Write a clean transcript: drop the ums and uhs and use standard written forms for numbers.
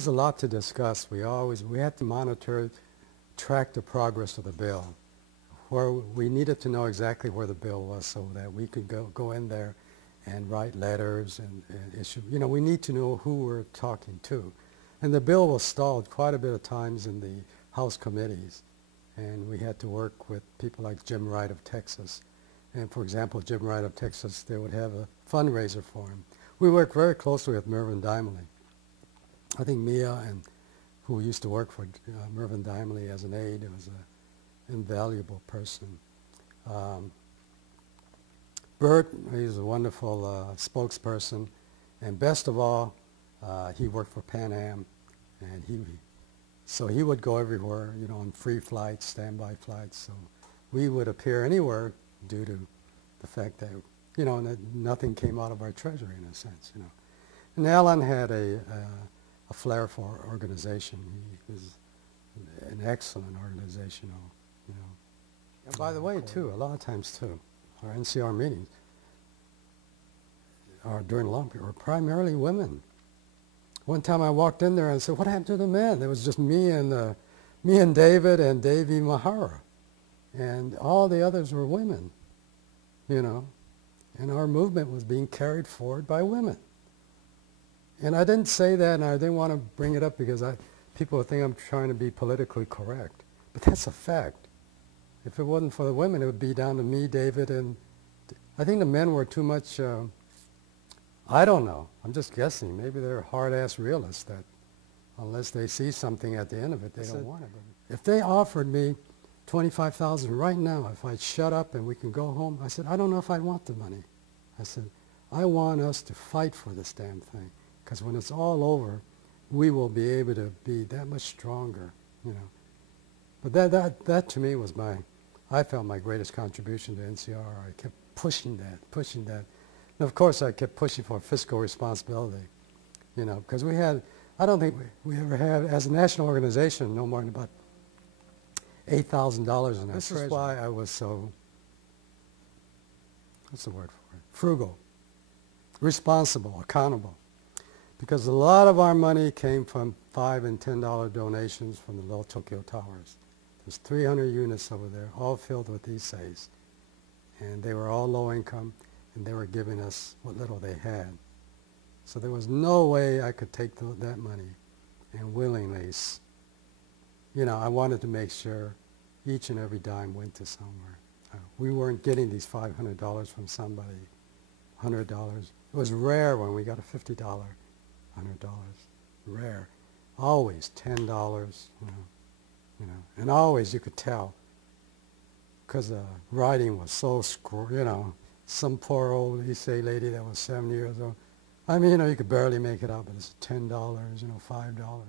There's a lot to discuss. We had to monitor, track the progress of the bill. Where we needed to know exactly where the bill was so that we could go in there and write letters and issue. You know, we need to know who we're talking to. And the bill was stalled quite a bit of times in the House committees. And we had to work with people like Jim Wright of Texas. And for example, Jim Wright of Texas, they would have a fundraiser for him. We worked very closely with Mervyn Dimely. I think Mia, who used to work for Mervyn Dimely as an aide, was an invaluable person. Bert, he's a wonderful spokesperson. And best of all, he worked for Pan Am. And so he would go everywhere, you know, on free flights, standby flights. So we would appear anywhere due to the fact that, you know, nothing came out of our treasury in a sense, you know. And Alan had a flair for organization. He was an excellent organizational, you know. And by the way, too, a lot of times, too, our NCR meetings during lunch were primarily women. One time I walked in there and said, "What happened to the men?" There was just me and David and Davy Mahara. And all the others were women, you know. And our movement was being carried forward by women. And I didn't say that, and I didn't want to bring it up because people would think I'm trying to be politically correct. But that's a fact. If it wasn't for the women, it would be down to me, David, and I think the men were too much, I don't know. I'm just guessing. Maybe they're hard-ass realists that unless they see something at the end of it, they don't want it. If they offered me $25,000 right now, if I'd shut up and we can go home, I said, I don't know if I want the money. I said, I want us to fight for this damn thing. Because when it's all over, we will be able to be that much stronger, you know. But that to me was I felt my greatest contribution to NCRR. I kept pushing that. And of course I kept pushing for fiscal responsibility, you know, because I don't think we ever had, as a national organization, no more than about $8,000 in our treasury. This is why I was so, what's the word for it? Frugal, responsible, accountable. Because a lot of our money came from $5 and $10 donations from the Little Tokyo Towers. There's 300 units over there, all filled with essays. And they were all low income, and they were giving us what little they had. So there was no way I could take that money and willingly, you know, I wanted to make sure each and every dime went to somewhere. We weren't getting these $500 from somebody, $100. It was rare when we got a $50, $100. Rare. Always $10, you know, and always you could tell because the writing was so, you know, some poor old essay lady that was 70 years old. I mean, you know, you could barely make it out, but it's $10, you know, $5.